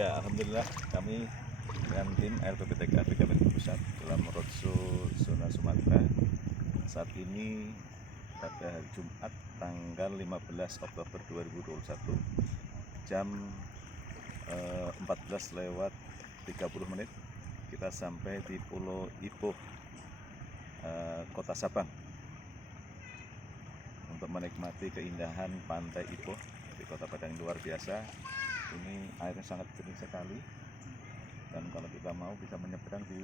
Ya, alhamdulillah kami dengan tim LPPTK BKPM Pusat dalam roadshow zona Sumatera saat ini pada hari Jumat tanggal 15 Oktober 2021 jam 14:30 kita sampai di Pulau Ipoh, Kota Sabang, untuk menikmati keindahan Pantai Ipoh di Kota Padang. Luar biasa, ini airnya sangat jernih sekali, dan kalau kita mau bisa menyeberang di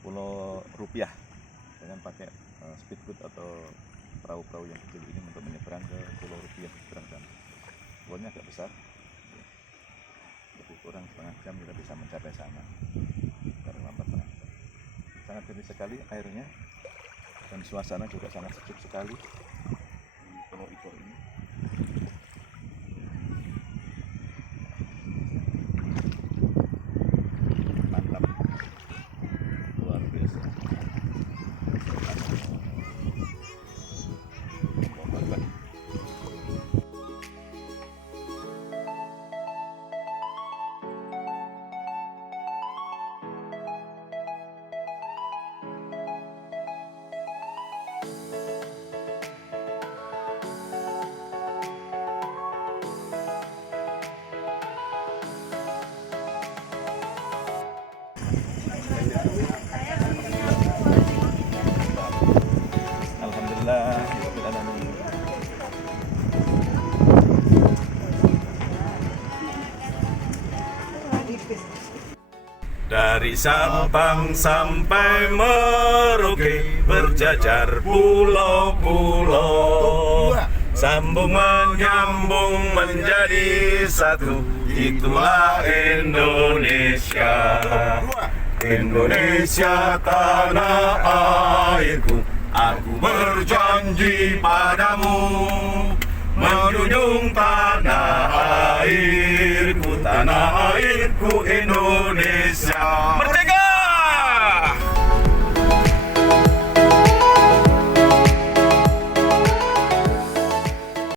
Pulau Rupiah dengan pakai speedboat atau perahu-perahu yang kecil ini untuk menyeberang ke Pulau Rupiah seberang sana. Pulau-nya agak besar, lebih kurang setengah jam kita bisa mencapai sana dari lambat setengah jam. Sangat jernih sekali airnya, dan suasana juga sangat sejuk sekali di Pulau Ipoh ini. Mantap, luar biasa. Alhamdulillah, rabbil alamin. Dari Sabang sampai Merauke berjajar pulau-pulau, sambung menyambung menjadi satu, itulah Indonesia. Indonesia tanah airku, aku berjanji padamu, menjunjung tanah airku Indonesia.